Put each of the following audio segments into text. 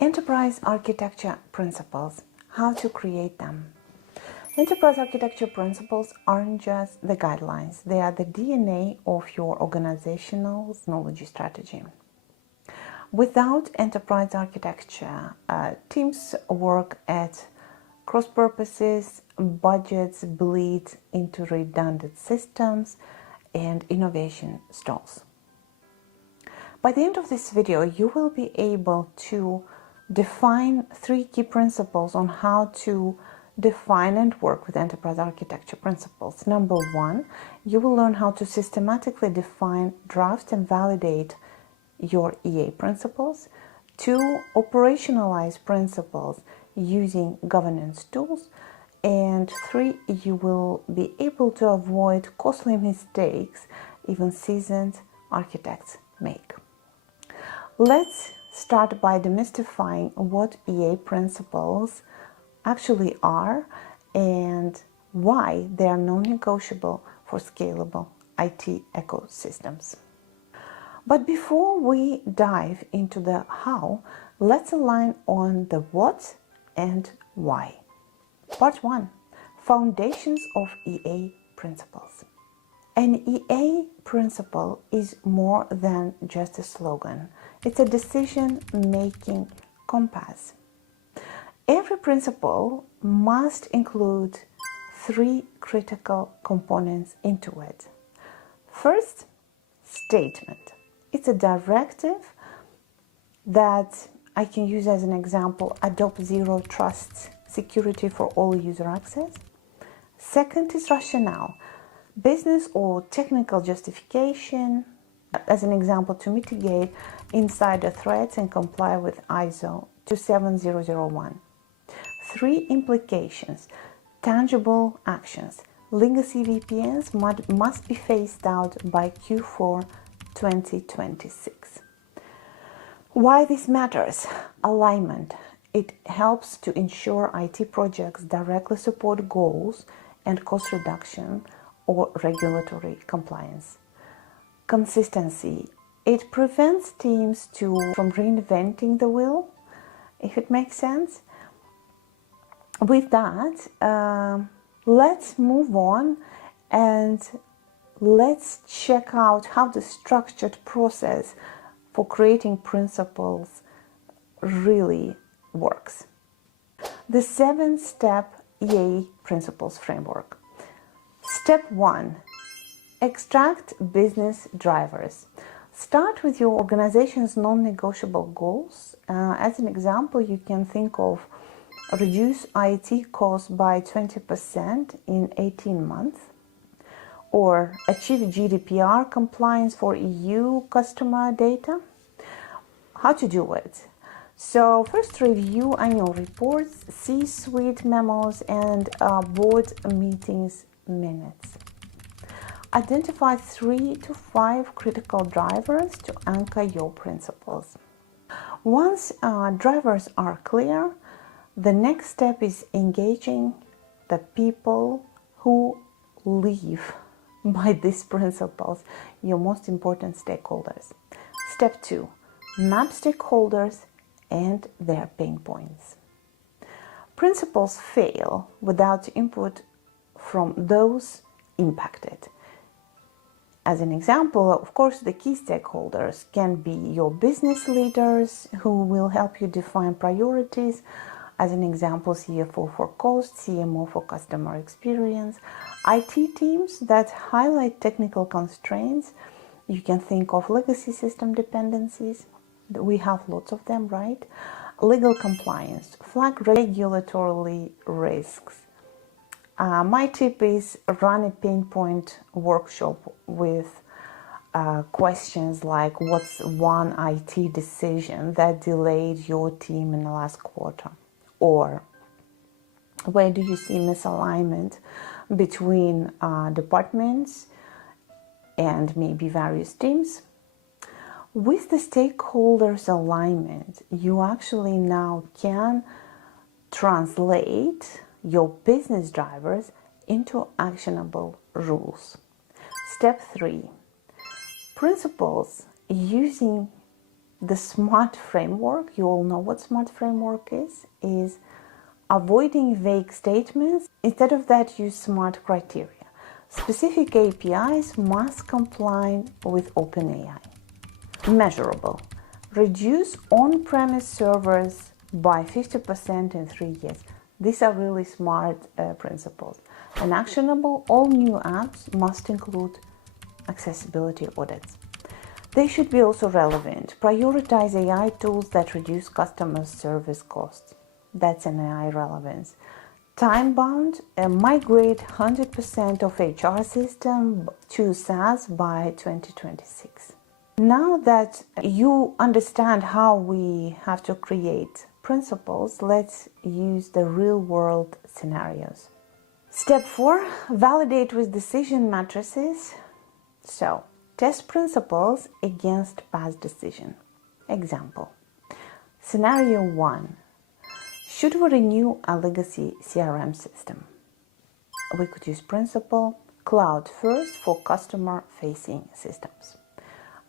Enterprise architecture principles. How to create them. Enterprise architecture principles aren't just the guidelines, they are the DNA of your organizational technology strategy. Without enterprise architecture, teams work at cross purposes, budgets bleed into redundant systems, and innovation stalls. By the end of this video, you will be able to define 3 key principles on how to define and work with enterprise architecture principles. Number 1, you will learn how to systematically define, draft, and validate your EA principles. 2, operationalize principles using governance tools. And 3, you will be able to avoid costly mistakes even seasoned architects make. Let's start by demystifying what EA principles actually are and why they are non-negotiable for scalable IT ecosystems. But before we dive into the how, let's align on the what and why. Part 1. Foundations of EA principles. An EA principle is more than just a slogan. It's a decision-making compass. Every principle must include 3 critical components into it. First, statement. It's a directive that I can use as an example: adopt zero trust security for all user access. Second is rationale. Business or technical justification, as an example, to mitigate insider threats and comply with ISO 27001. 3, implications. Tangible actions. Legacy VPNs must be phased out by Q4 2026. Why this matters? Alignment. It helps to ensure IT projects directly support goals and cost reduction or regulatory compliance. Consistency. It prevents teams from reinventing the wheel, if it makes sense. With that, let's move on and let's check out how the structured process for creating principles really works. The 7-step EA principles framework. Step 1. Extract business drivers. Start with your organization's non-negotiable goals. As an example, you can think of reduce IT costs by 20% in 18 months, or achieve GDPR compliance for EU customer data. How to do it? So first, review annual reports, C-suite memos, and board meetings minutes. Identify 3 to 5 critical drivers to anchor your principles. Once drivers are clear, the next step is engaging the people who live by these principles, your most important stakeholders. Step 2. Map stakeholders and their pain points. Principles fail without input from those impacted. As an example, of course, the key stakeholders can be your business leaders who will help you define priorities. As an example, CFO for cost, CMO for customer experience. IT teams that highlight technical constraints. You can think of legacy system dependencies. We have lots of them, right? Legal compliance, flag regulatory risks. My tip is run a pain point workshop with questions like, what's one IT decision that delayed your team in the last quarter? Or where do you see misalignment between departments and maybe various teams? With the stakeholders alignment, you actually now can translate your business drivers into actionable rules. Step 3. Principles using the SMART framework. You all know what SMART framework is avoiding vague statements. Instead of that, use SMART criteria. Specific APIs must comply with OpenAI. Measurable. Reduce on-premise servers by 50% in 3 years. These are really smart principles. And actionable, all new apps must include accessibility audits. They should be also relevant. Prioritize AI tools that reduce customer service costs. That's an AI relevance. Time-bound, migrate 100% of HR system to SaaS by 2026. Now that you understand how we have to create principles, let's use the real-world scenarios. Step 4, validate with decision matrices. So, test principles against past decision. Example. Scenario 1. Should we renew a legacy CRM system? We could use principle cloud first for customer-facing systems.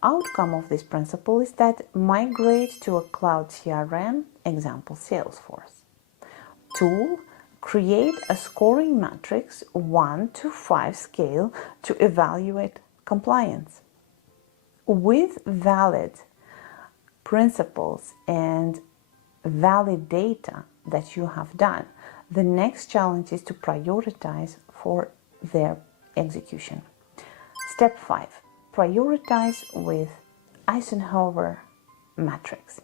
Outcome of this principle is that migrate to a cloud CRM, example Salesforce. Tool, create a scoring matrix 1 to 5 scale to evaluate compliance. With valid principles and valid data that you have done, the next challenge is to prioritize for their execution. Step 5. Prioritize with Eisenhower matrix.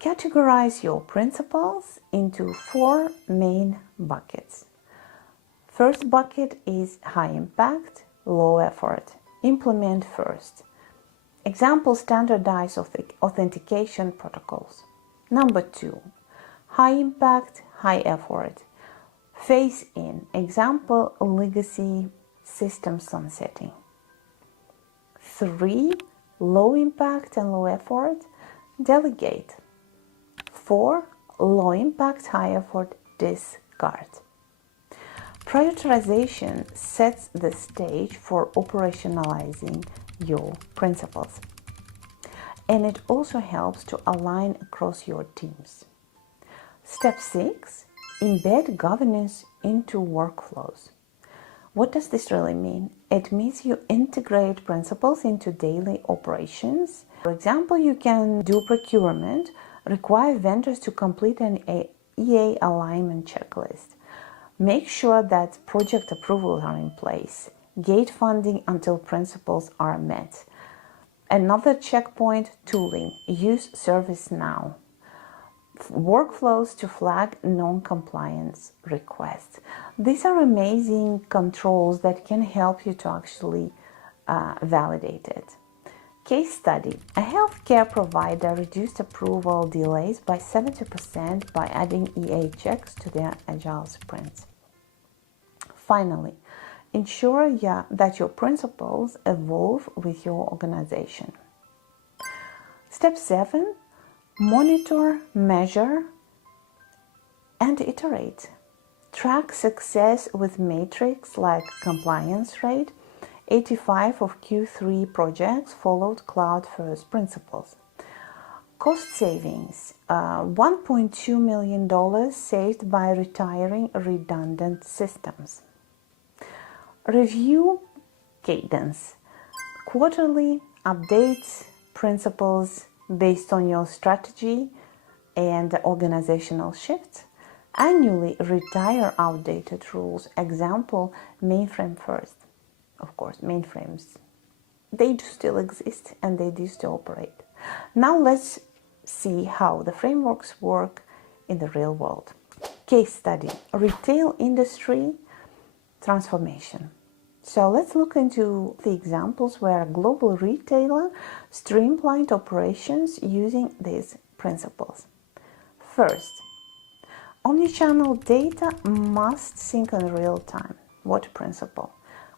Categorize your principles into 4 main buckets. First bucket is high impact, low effort. Implement first. Example, standardized authentication protocols. Number 2, high impact, high effort. Phase in. Example, legacy system sunsetting. 3, low impact and low effort. Delegate. 4, low impact, high effort. Discard. Prioritization sets the stage for operationalizing your principles. And it also helps to align across your teams. Step 6, embed governance into workflows. What does this really mean? It means you integrate principles into daily operations. For example, you can do procurement, require vendors to complete an EA alignment checklist. Make sure that project approvals are in place. Gate funding until principles are met. Another checkpoint, tooling. Use ServiceNow. Workflows to flag non-compliance requests. These are amazing controls that can help you to actually validate it. Case study. A healthcare provider reduced approval delays by 70% by adding EA checks to their agile sprints. Finally, ensure that your principles evolve with your organization. Step 7, monitor, measure, and iterate. Track success with metrics like compliance rate. 85 of Q3 projects followed cloud-first principles. Cost savings, $1.2 million saved by retiring redundant systems. Review cadence. Quarterly updates principles based on your strategy and organizational shifts. Annually retire outdated rules. Example, mainframe first. Of course, mainframes, they do still exist and they do still operate. Now let's see how the frameworks work in the real world. Case study, retail industry transformation. So let's look into the examples where a global retailer streamlined operations using these principles. First, omnichannel data must sync in real time. What principle?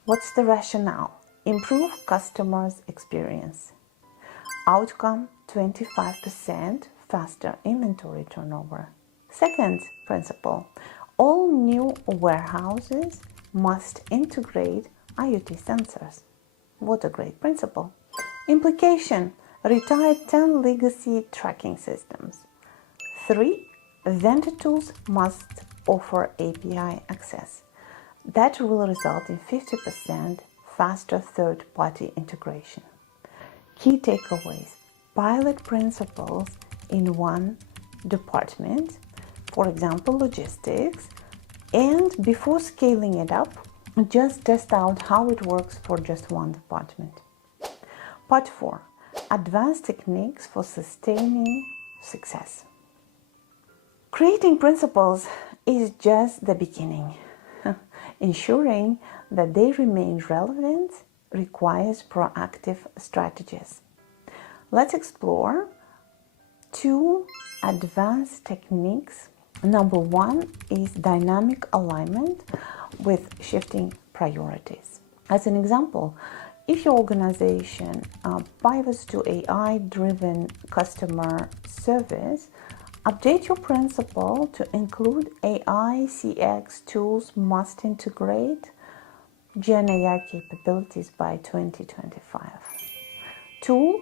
What's the rationale? Improve customers' experience. Outcome, 25% faster inventory turnover. Second principle, All new warehouses must integrate IoT sensors. What a great principle. Implication: retire 10 legacy tracking systems. 3. Vendor tools must offer API access. That will result in 50% faster third-party integration. Key takeaways: pilot principles in one department, for example, logistics, and before scaling it up, just test out how it works for just one department. Part 4. Advanced techniques for sustaining success. Creating principles is just the beginning. Ensuring that they remain relevant requires proactive strategies. Let's explore 2 advanced techniques. Number 1 is dynamic alignment with shifting priorities. As an example, if your organization pivots to AI-driven customer service, update your principle to include AI CX tools must integrate Gen AI capabilities by 2025. 2.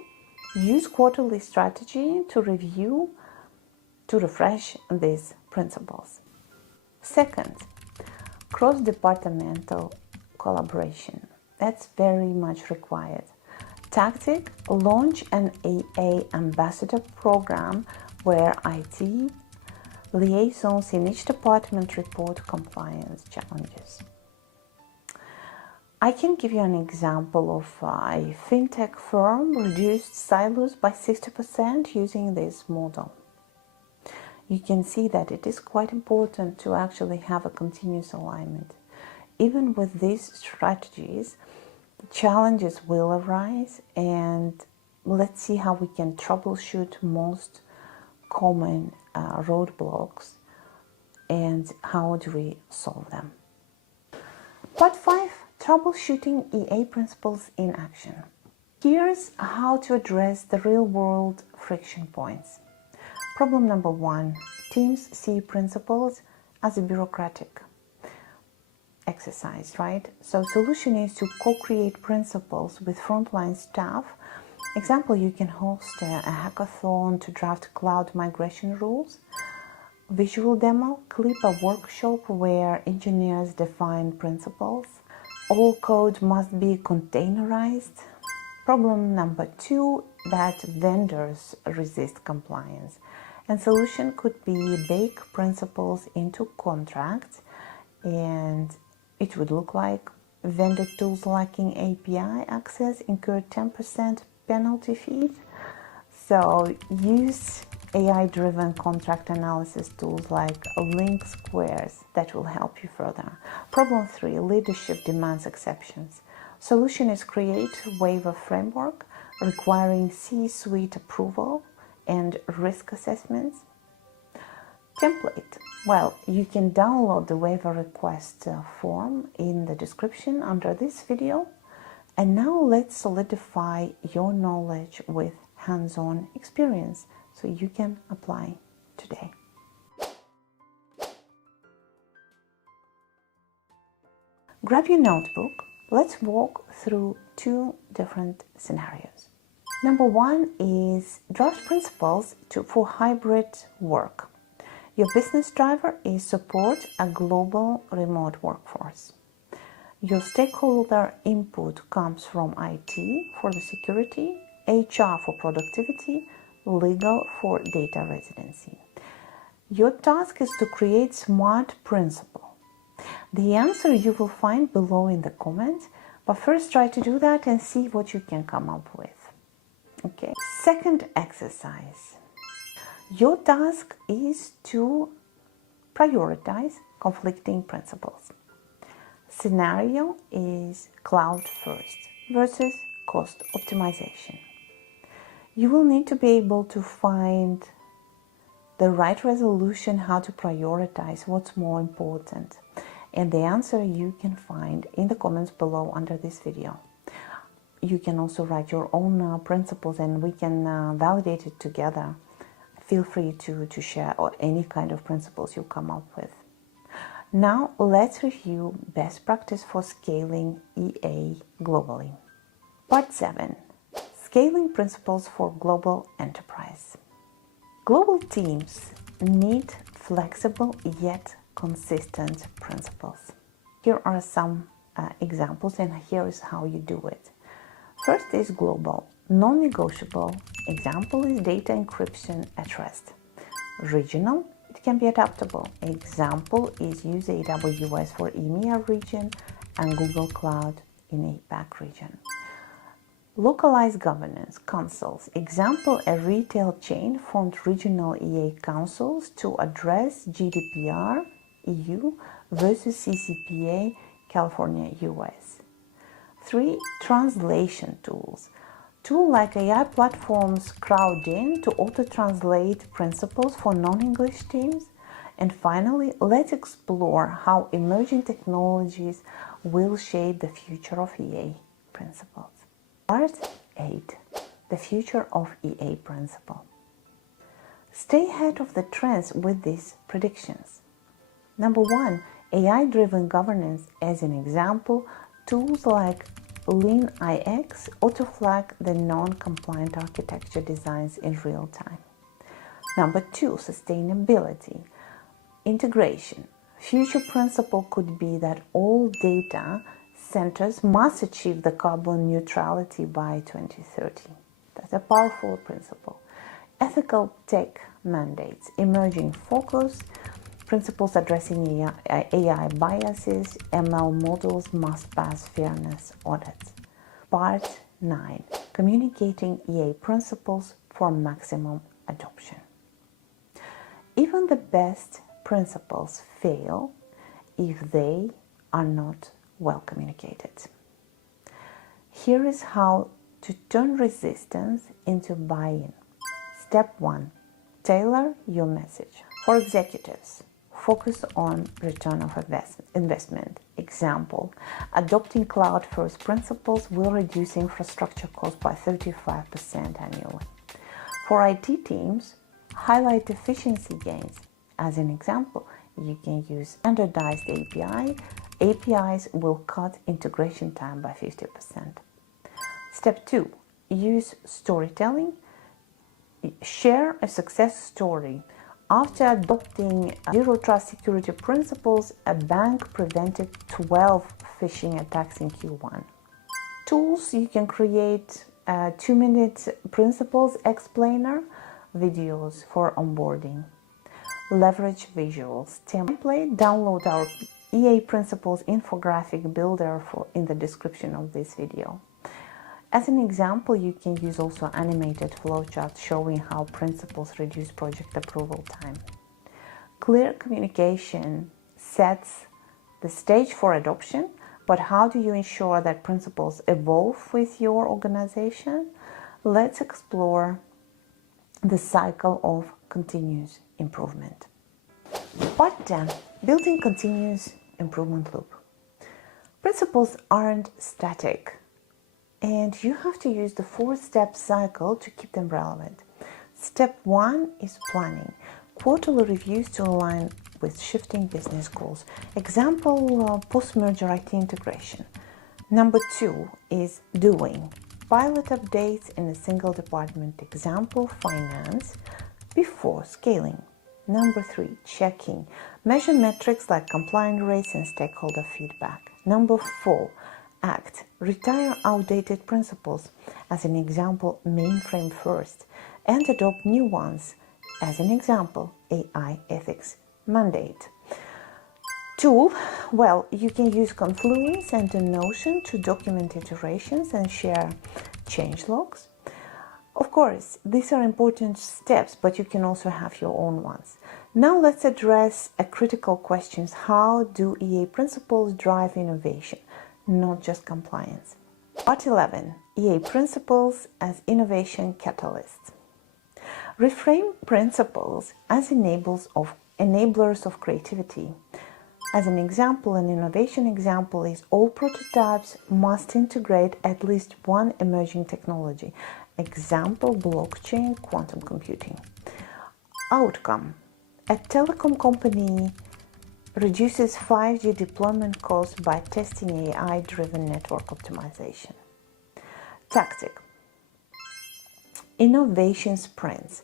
Use quarterly strategy to refresh these principles. Second, cross-departmental collaboration. That's very much required. Tactic: launch an AA ambassador program where IT liaisons in each department report compliance challenges. I can give you an example of a fintech firm reduced silos by 60% using this model. You can see that it is quite important to actually have a continuous alignment. Even with these strategies, challenges will arise, and let's see how we can troubleshoot most common roadblocks and how do we solve them. Part 5. Troubleshooting EA principles in action. Here's how to address the real-world friction points. Problem number 1. Teams see principles as a bureaucratic exercise, right? So solution is to co-create principles with frontline staff. Example, you can host a hackathon to draft cloud migration rules. Visual demo: clip a workshop where engineers define principles. All code must be containerized. Problem number 2, that vendors resist compliance. And solution could be bake principles into contracts, and it would look like vendor tools lacking API access incur 10% penalty fees. So use AI-driven contract analysis tools like link squares that will help you further. Problem 3, leadership demands exceptions. Solution is create waiver framework requiring C-suite approval and risk assessments. Template: well, you can download the waiver request form in the description under this video. And now let's solidify your knowledge with hands-on experience so you can apply today. Grab your notebook. Let's walk through 2 different scenarios. Number 1 is draft principles for hybrid work. Your business driver is support a global remote workforce. Your stakeholder input comes from IT for the security, HR for productivity, legal for data residency. Your task is to create smart principle. The answer you will find below in the comments, but first try to do that and see what you can come up with. Okay. Second exercise. Your task is to prioritize conflicting principles. Scenario is cloud first versus cost optimization. You will need to be able to find the right resolution, how to prioritize what's more important. And the answer you can find in the comments below under this video. You can also write your own principles and we can validate it together. Feel free to share any kind of principles you come up with. Now let's review best practice for scaling EA globally. Part 7. Scaling principles for global enterprise. Global teams need flexible yet consistent principles. Here are some examples, and here is how you do it. First is global. Non-negotiable example is data encryption at rest. Regional, it can be adaptable. Example is use AWS for EMEA region and Google Cloud in APAC region. Localized governance councils. Example, a retail chain formed regional EA councils to address GDPR EU versus CCPA California US. 3. Translation tools. Tools like AI platforms crowd in to auto-translate principles for non-English teams. And finally, let's explore how emerging technologies will shape the future of EA principles. Part 8. The future of EA principle. Stay ahead of the trends with these predictions. Number 1. AI-driven governance. As an example, tools like LeanIX auto-flag the non-compliant architecture designs in real time. Number 2. Sustainability. Integration. Future principle could be that all data centers must achieve the carbon neutrality by 2030. That's a powerful principle. Ethical tech mandates. Emerging focus. Principles addressing AI biases. ML models must pass fairness audits. Part 9. Communicating EA principles for maximum adoption. Even the best principles fail if they are not well communicated. Here is how to turn resistance into buy-in. Step 1. Tailor your message. For executives, focus on return of investment. Example, adopting cloud-first principles will reduce infrastructure costs by 35% annually. For IT teams, highlight efficiency gains. As an example, you can use standardized APIs will cut integration time by 50%. Step 2. Use storytelling. Share a success story. After adopting Zero Trust security principles, a bank prevented 12 phishing attacks in Q1. Tools, you can create a 2-minute principles explainer videos for onboarding. Leverage visuals. Template, download our EA principles infographic builder in the description of this video. As an example, you can use also animated flowcharts showing how principles reduce project approval time. Clear communication sets the stage for adoption, but how do you ensure that principles evolve with your organization? Let's explore the cycle of continuous improvement. Part 10. Building continuous improvement loop. Principles aren't static, and you have to use the 4-step cycle to keep them relevant. Step 1 is planning. Quarterly reviews to align with shifting business goals. Example, post-merger IT integration. Number 2 is doing. Pilot updates in a single department. Example, finance, before scaling. Number 3, checking. Measure metrics like compliance rates and stakeholder feedback. Number 4, act. Retire outdated principles. As an example, mainframe first, and adopt new ones. As an example, AI ethics mandate. Tool, well, you can use Confluence and Notion to document iterations and share change logs. Of course, these are important steps, but you can also have your own ones. Now let's address a critical question. How do EA principles drive innovation, not just compliance? Part 11. EA principles as innovation catalysts. Reframe principles as enablers of creativity. As an example, an innovation example is all prototypes must integrate at least one emerging technology. Example, blockchain, quantum computing. Outcome. A telecom company reduces 5G deployment costs by testing AI-driven network optimization. Tactic: innovation sprints,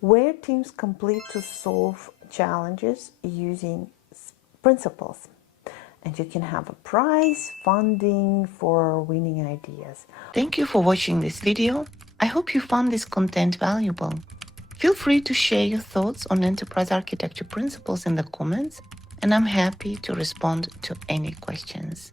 where teams complete to solve challenges using principles. And you can have a prize, funding for winning ideas. Thank you for watching this video. I hope you found this content valuable. Feel free to share your thoughts on enterprise architecture principles in the comments, and I'm happy to respond to any questions.